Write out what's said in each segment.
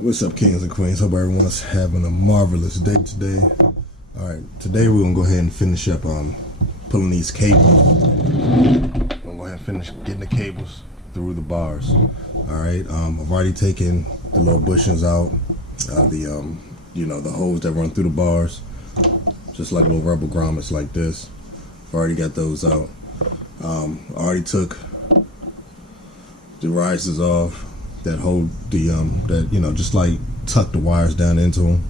What's up, kings and queens? Hope everyone is having a marvelous day today. Alright, today we're gonna go ahead and finish up pulling these cables. I'm gonna go ahead and finish getting the cables through the bars. Alright, I've already taken the little bushings out, the the holes that run through the bars, just like little rubber grommets like this. I've already got those out. I already took the risers off that hold the just like tuck the wires down into them.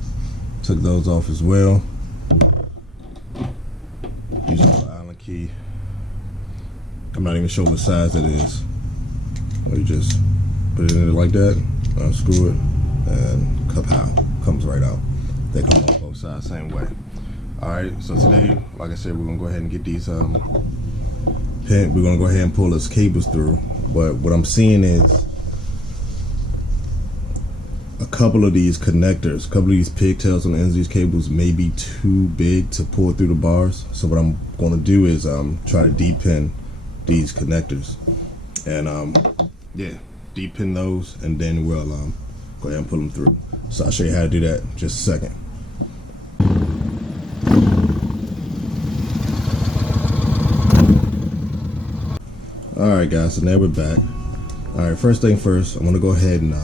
Took those off as well. Use an Allen key. I'm not even sure what size it is. You just put it in there like that, unscrew it, and kapow, comes right out. They come on both sides same way. Alright, so today, like I said, we're gonna go ahead and get these we're gonna go ahead and pull those cables through. But what I'm seeing is a couple of these connectors, a couple of these pigtails on the ends of these cables may be too big to pull through the bars. So what I'm going to do is try to DePin these connectors, and yeah, DePin those, and then we'll go ahead and pull them through. So I'll show you how to do that in just a second. Alright guys, so now we're back. Alright, first thing first, I'm going to go ahead and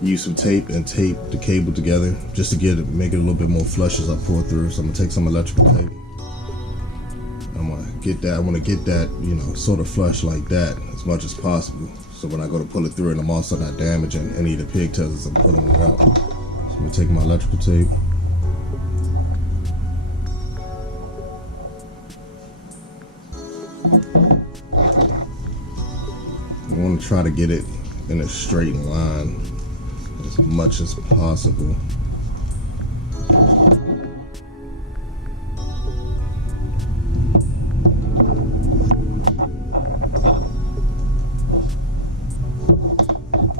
use some tape and tape the cable together just to make it a little bit more flush as I pull through. So I'm gonna take some electrical tape. I want to get that, sort of flush like that as much as possible. So when I go to pull it through, and I'm also not damaging any of the pigtails as I'm pulling it out. So I'm gonna take my electrical tape. I want to try to get it in a straight line as much as possible.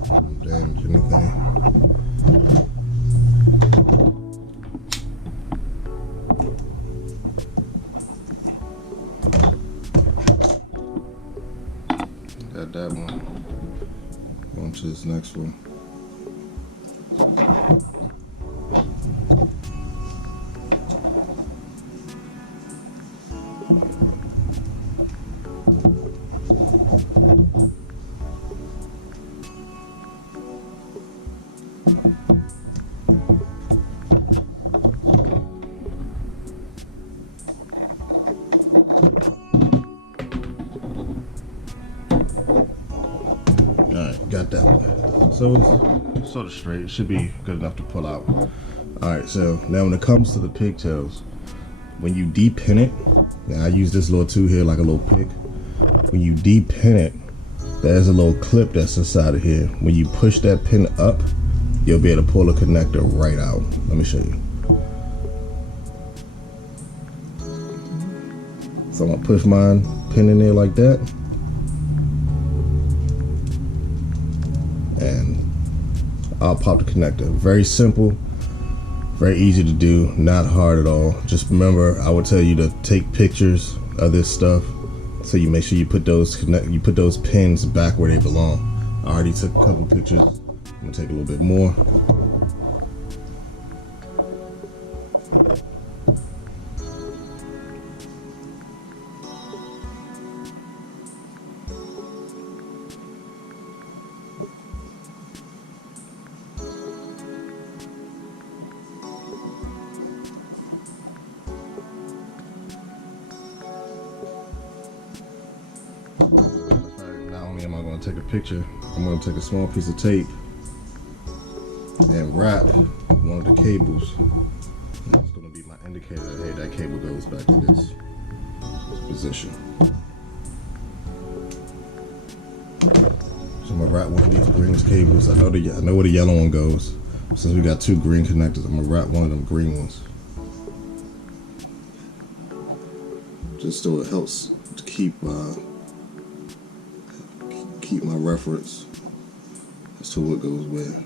Don't damage anything. Got that one. On to this next one. Alright, got that one. So it's sort of straight. It should be good enough to pull out. Alright, so now when it comes to the pigtails, when you DePin it, now I use this little tool here like a little pick. When you DePin it, there's a little clip that's inside of here. When you push that pin up, you'll be able to pull the connector right out. Let me show you. So I'm gonna push mine pin in there like that. And I'll pop the connector. Very simple, very easy to do, not hard at all. Just remember, I would tell you to take pictures of this stuff, so you make sure you put those pins back where they belong. I already took a couple pictures. I'm gonna take a little bit more. Not only am I going to take a picture, I'm going to take a small piece of tape and wrap one of the cables. And that's going to be my indicator that, hey, that cable goes back to this position. So I'm going to wrap one of these green cables. I know where the yellow one goes. Since we got two green connectors, I'm going to wrap one of them green ones. Just so it helps to keep my reference as to what goes where.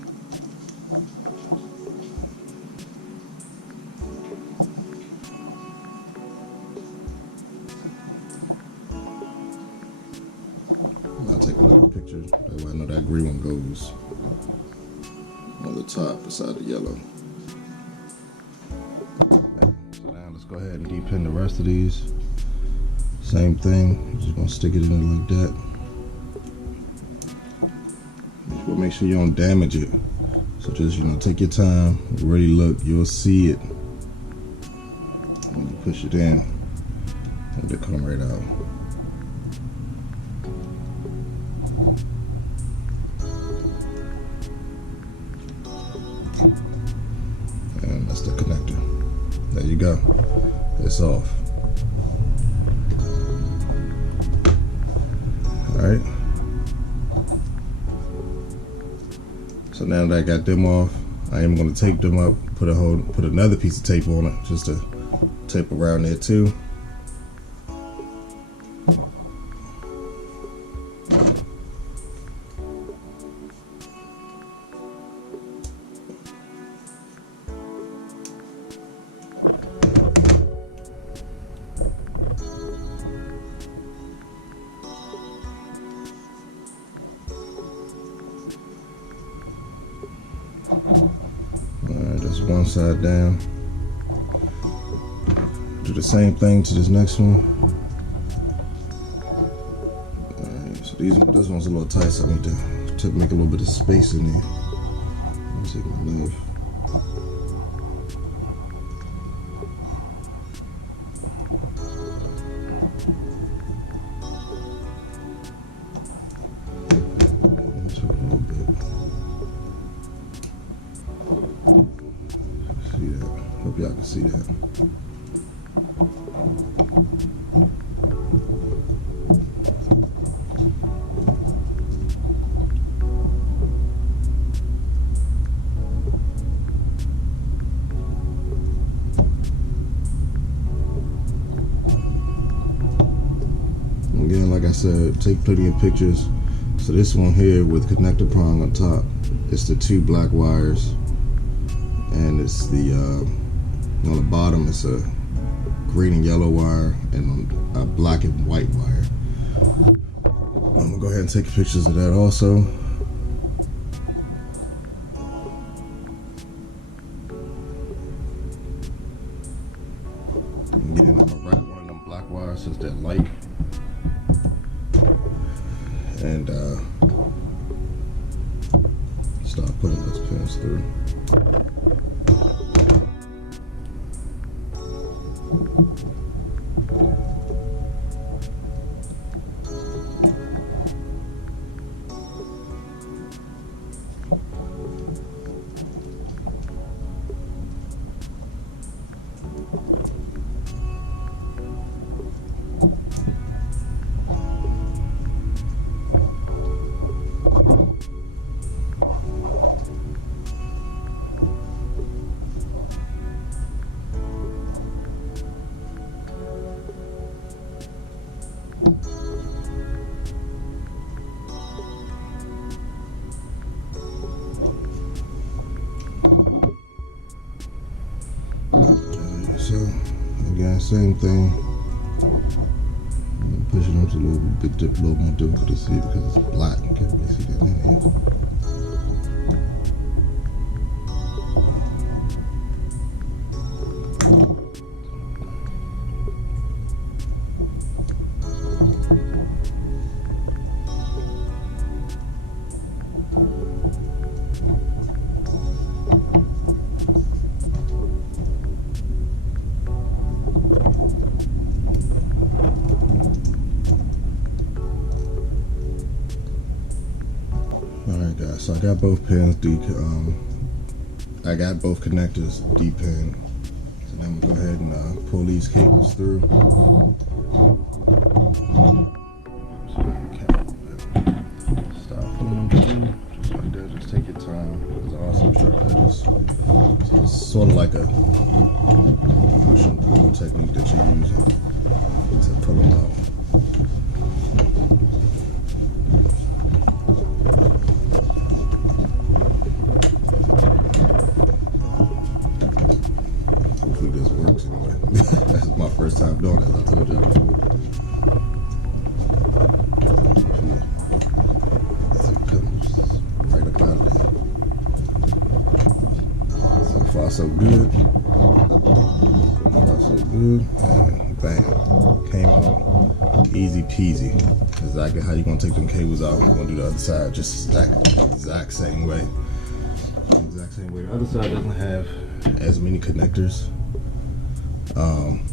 I'll take another picture, that way I know that green one goes on the top beside the yellow. Okay. So now let's go ahead and DePin the rest of these. Same thing, just gonna stick it in there like that. Just gonna make sure you don't damage it. So just, take your time, really look, you'll see it when you push it in. It'll come right out. And that's the connector. There you go. It's off. Alright. So now that I got them off, I am going to tape them up, put another piece of tape on it, just to tape around there too. Alright, that's one side down. Do the same thing to this next one. Alright, so this one's a little tight, so I need to make a little bit of space in there. Let me take my knife. Hope y'all can see that. Again, like I said, take plenty of pictures. So this one here with connector prong on top, it's the 2 black wires, and it's the on the bottom it's a green and yellow wire, and a black and white wire. I'm gonna go ahead and take pictures of that also. Again, I'm gonna wrap one of them black wires since they're light, and start putting those pins through. So again, same thing. Pushing up a little more difficult to see because it's black. You can't really see that in here. Alright guys, so I got both pins I got both connectors DePin. So now I'm gonna go ahead and pull these cables through. Stop pulling them through, just like that, just take your time. There's also sharp edges. So it's sort of like a push and pull technique that you're using to pull them out. This works anyway. This is my first time doing it, I told y'all before. So it comes right up out of there. far so good. So far so good. And bam, came out easy peasy. Exactly how you gonna take them cables out. We're gonna do the other side just exact same way. Exact same way. The other side doesn't have as many connectors. Again,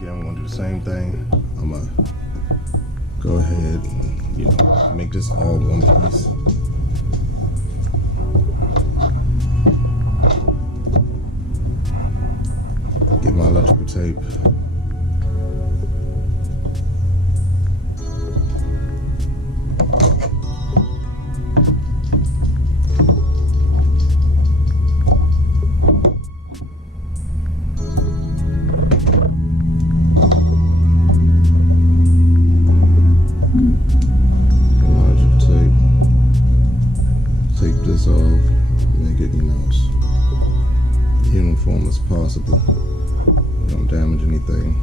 we're gonna do the same thing. I'm gonna go ahead and make this all one piece. Get my electrical tape. This off, make it as uniform as possible. Don't damage anything.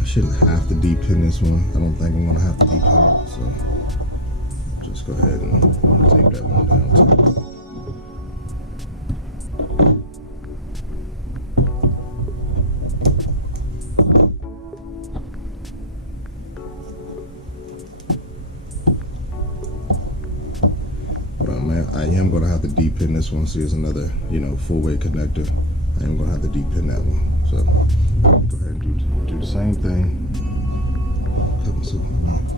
I shouldn't have to DePin this one. I don't think I'm gonna have to DePin it, so just go ahead and take that one down too. I am going to have to DePin this one. See, there's another, four-way connector. I am going to have to DePin that one. So, go ahead and do the same thing. Cut myself in the knife.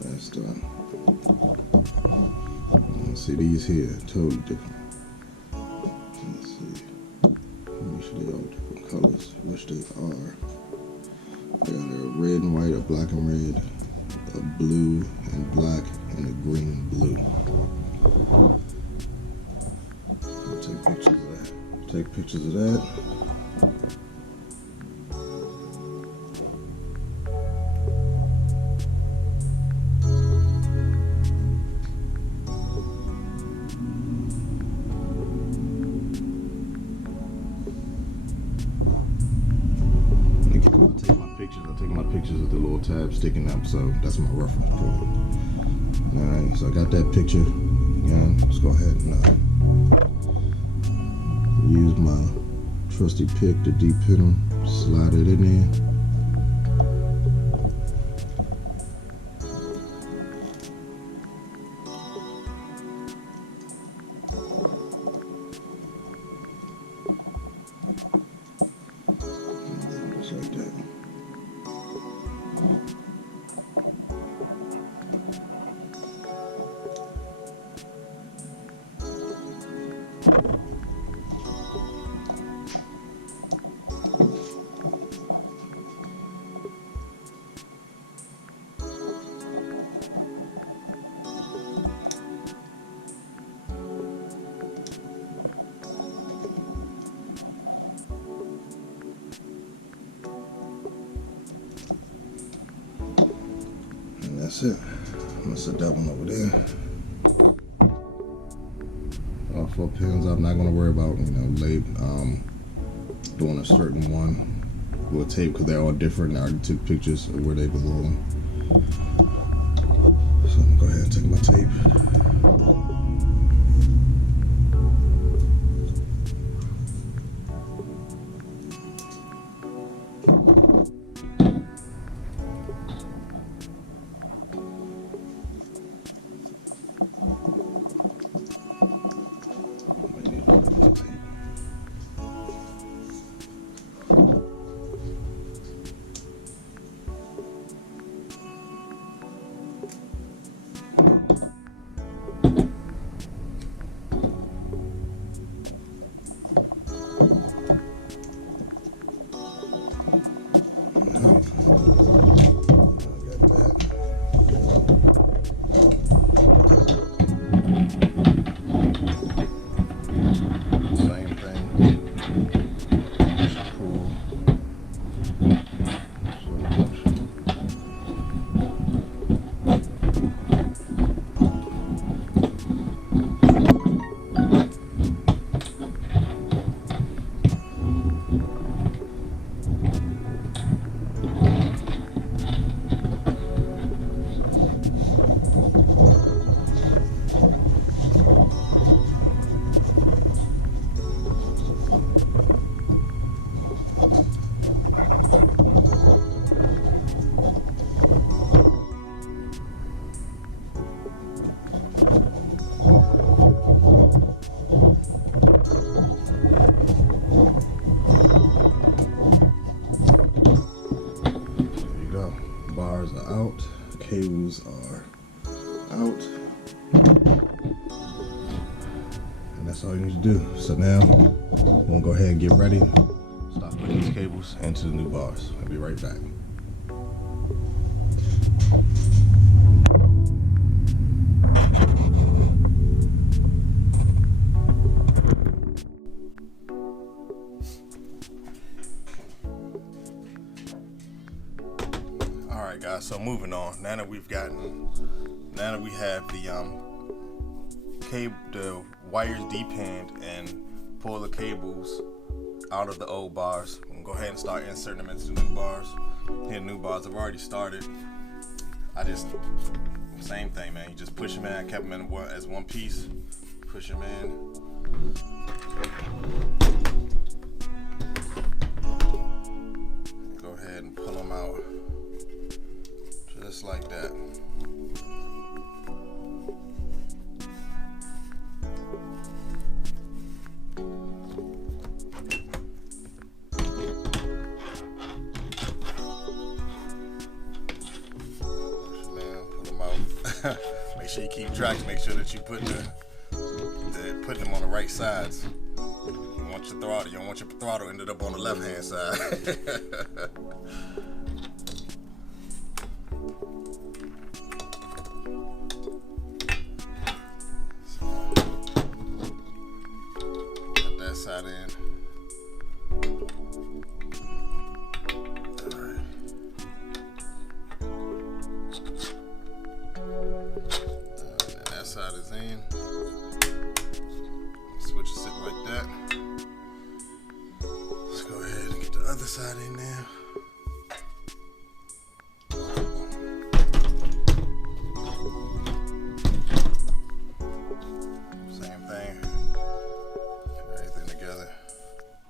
That's done. See these here, totally different. Let's see. Make sure they all different colors, which they are. I got a red and white, a black and red, a blue and black, and a green blue. I'll take pictures of that. Take pictures of that. I'll take my pictures of the little tab sticking up, so that's my reference point. Alright, so I got that picture. Again, let's go ahead and use my trusty pick to DePin them, slide it in there. Just like that. And that's it. I'm gonna set that one over there. All 4 pins. I'm not gonna worry about doing a certain one with tape because they're all different. I already took pictures of where they belong. So I'm gonna go ahead and take my tape. bars are out, cables are out, and that's all you need to do. So now we're gonna go ahead and get ready, start putting these cables into the new bars. I'll be right back. Alright guys, so moving on. Now that we have the wires depinned and pull the cables out of the old bars, we can go ahead and start inserting them into the new bars. Here, new bars have already started. Same thing, man. You just push them in. I kept them in as one piece. Push them in. Go ahead and pull them out. Just like that. Make sure you keep track. Make sure that you putting them on the right sides. You want your throttle. You don't want your throttle ended up on the left hand side. Got that side in. Side is in. Switch it like that. Let's go ahead and get the other side in there. Same thing. Put everything together.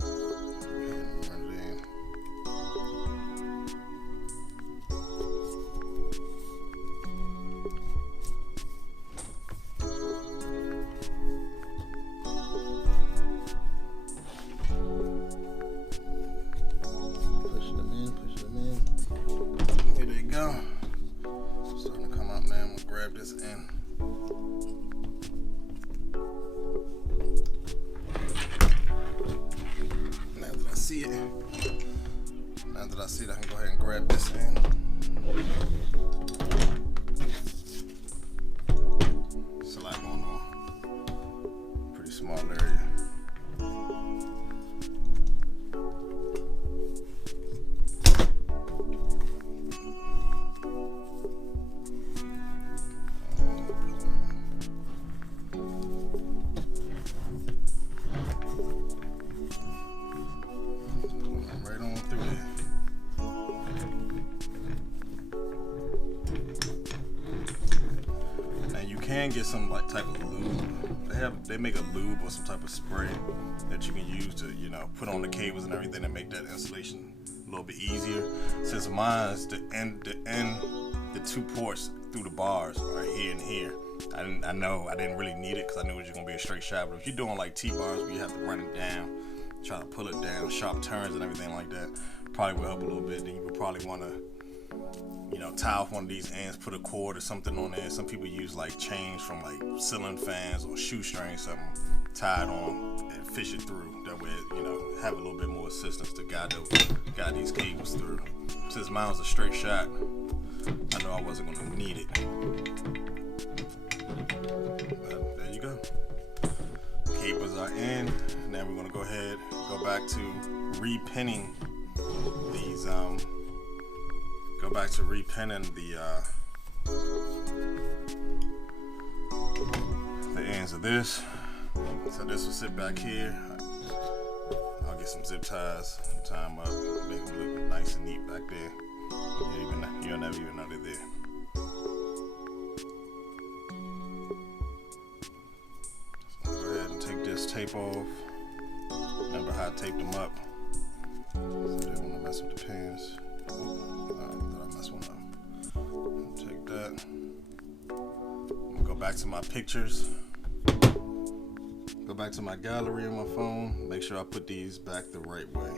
Go ahead and run it in. Starting to come out now. I'm gonna grab this end. Now that I see it, I can go ahead and grab this end. It's a lot going on. Pretty small area. Can get some type of lube. They make a lube or some type of spray that you can use to, put on the cables and everything and make that installation a little bit easier. Since mine's the two ports through the bars are here and here. I didn't really need it because I knew it was just gonna be a straight shot. But if you're doing like T-bars where you have to run it down, try to pull it down, sharp turns and everything like that, probably will help a little bit. Then you would probably want to tie off one of these ends, put a cord or something on there. Some people use like chains from like ceiling fans or shoestrings, something tied on and fish it through. That way, have a little bit more assistance to guide these cables through. Since mine was a straight shot, I know I wasn't going to need it. But there you go. Cables are in. Now we're going to go ahead and go back to repinning these. Go back to repinning the ends of this. So this will sit back here. I'll get some zip ties, tie them up, make them look nice and neat back there. You'll never even know they're there. So I'll go ahead and take this tape off. Remember how I taped them up. So I didn't want to mess with the pins. I messed one up. Take that. I'm gonna go back to my pictures. Go back to my gallery on my phone. Make sure I put these back the right way.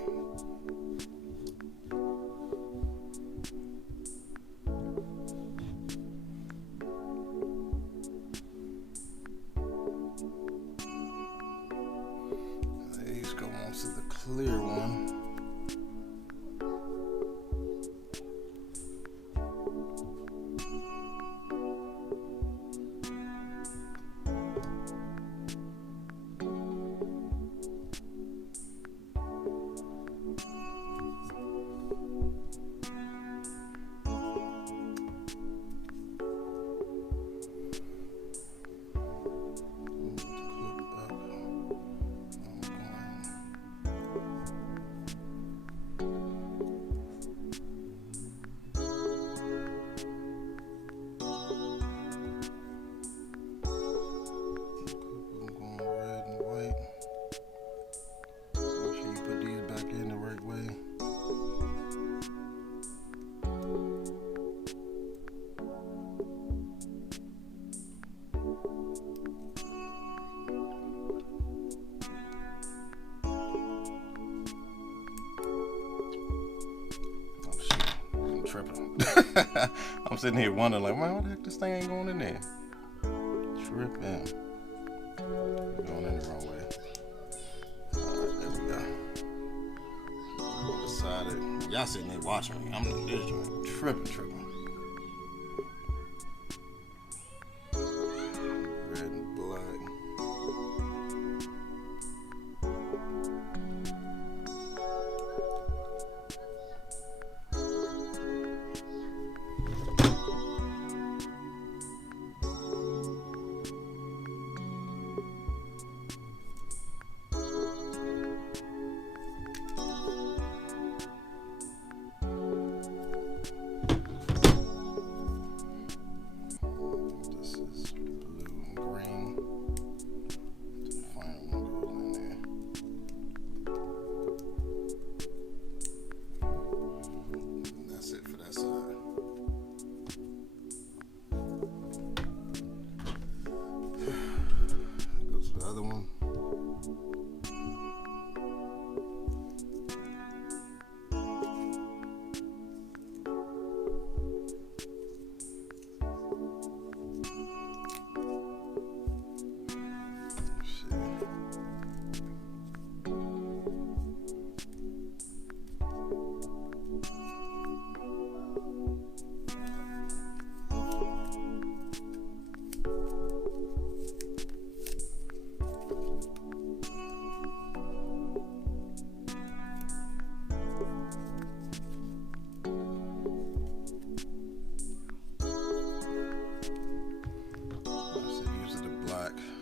I'm sitting here wondering, like, man, what the heck, this thing ain't going in there? Tripping. Going in the wrong way. Alright, there we go. Decided. Y'all sitting there watching me. I'm not this joint. Tripping. Red and black.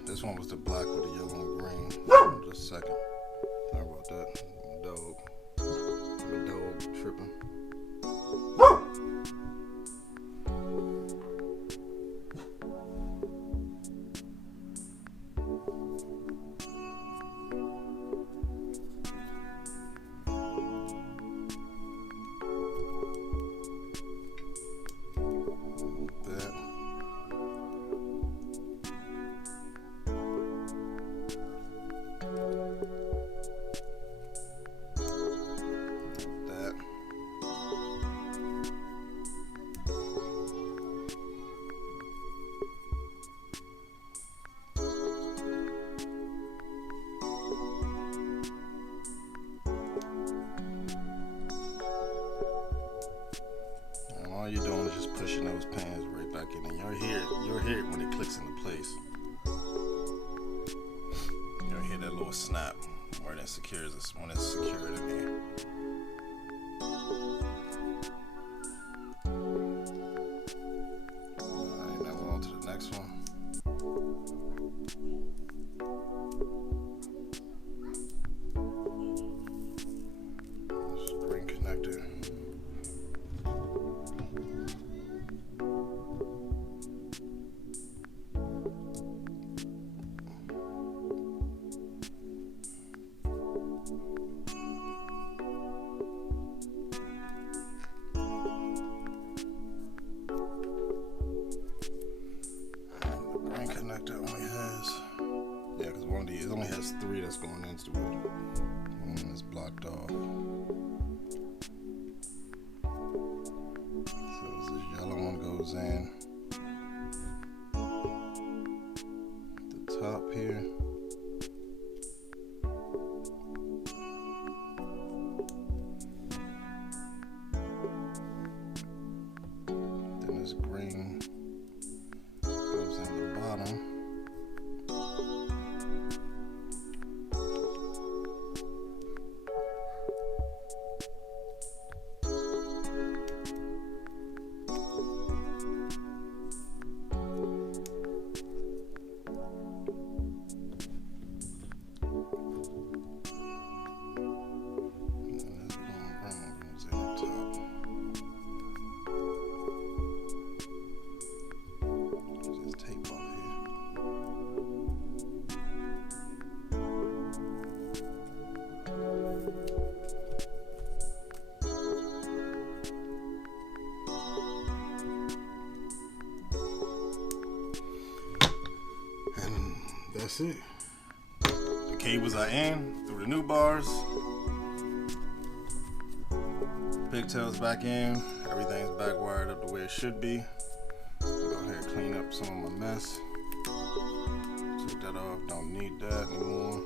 This one was the black with the yellow and green. Just a second. Sorry about that. My dog tripping. All you're doing is just pushing those pans right back in, and you'll hear it when it clicks into place. You'll hear that little snap when it's secured in there. Alright, now we're on to the next one. Spring connector. Connector only has, because one of these, it only has 3 that's going into it. One is blocked off. So this yellow one goes in the top here. Then this green goes in the bottom. That's it. The cables are in through the new bars. Pigtails back in. everything's back wired up the way it should be. Go ahead and clean up some of my mess. Take that off, don't need that anymore.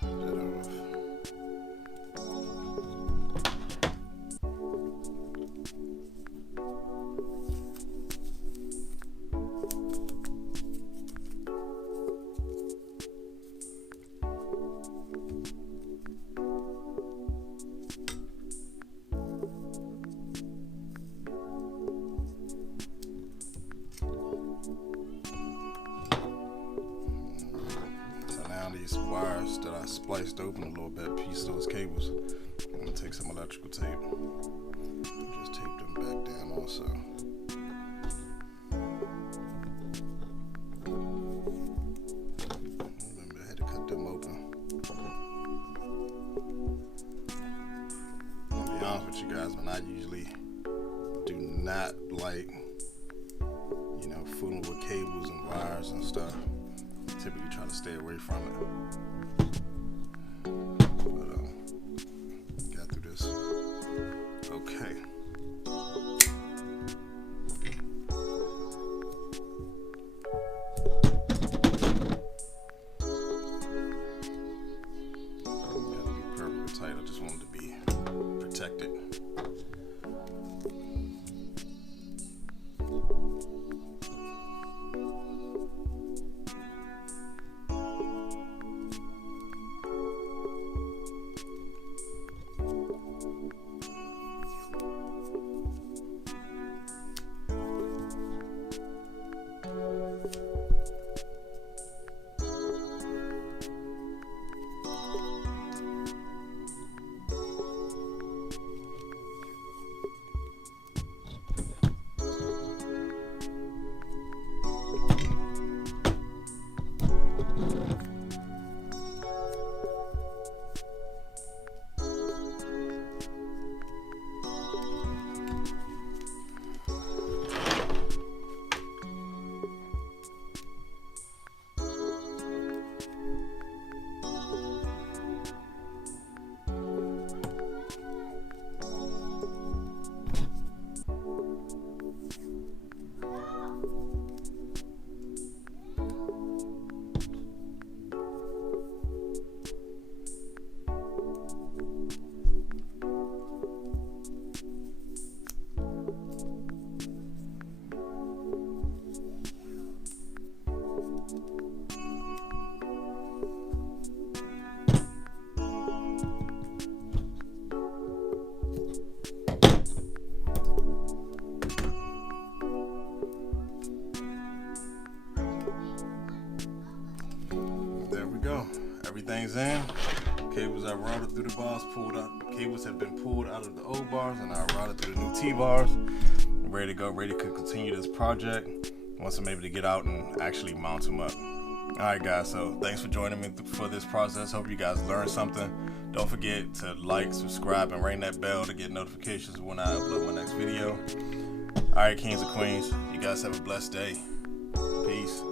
Take that off. These wires that I spliced open a little bit, piece those cables. I'm gonna take some electrical tape and just tape them back down also. Remember, I had to cut them open. I'll be honest with you guys, when I usually do not like, you know, fooling with cables and wires and stuff. Typically try to stay away from it, but got through this. Okay. Gotta be perfectly tight. I just want it to be protected. Everything's in. Cables I routed through the bars, pulled out. Cables have been pulled out of the old bars, and I routed through the new T bars. I'm ready to go, ready to continue this project once I'm able to get out and actually mount them up. Alright guys, so thanks for joining me for this process. Hope you guys learned something. Don't forget to like, subscribe, and ring that bell to get notifications when I upload my next video. Alright, kings and queens, you guys have a blessed day. Peace.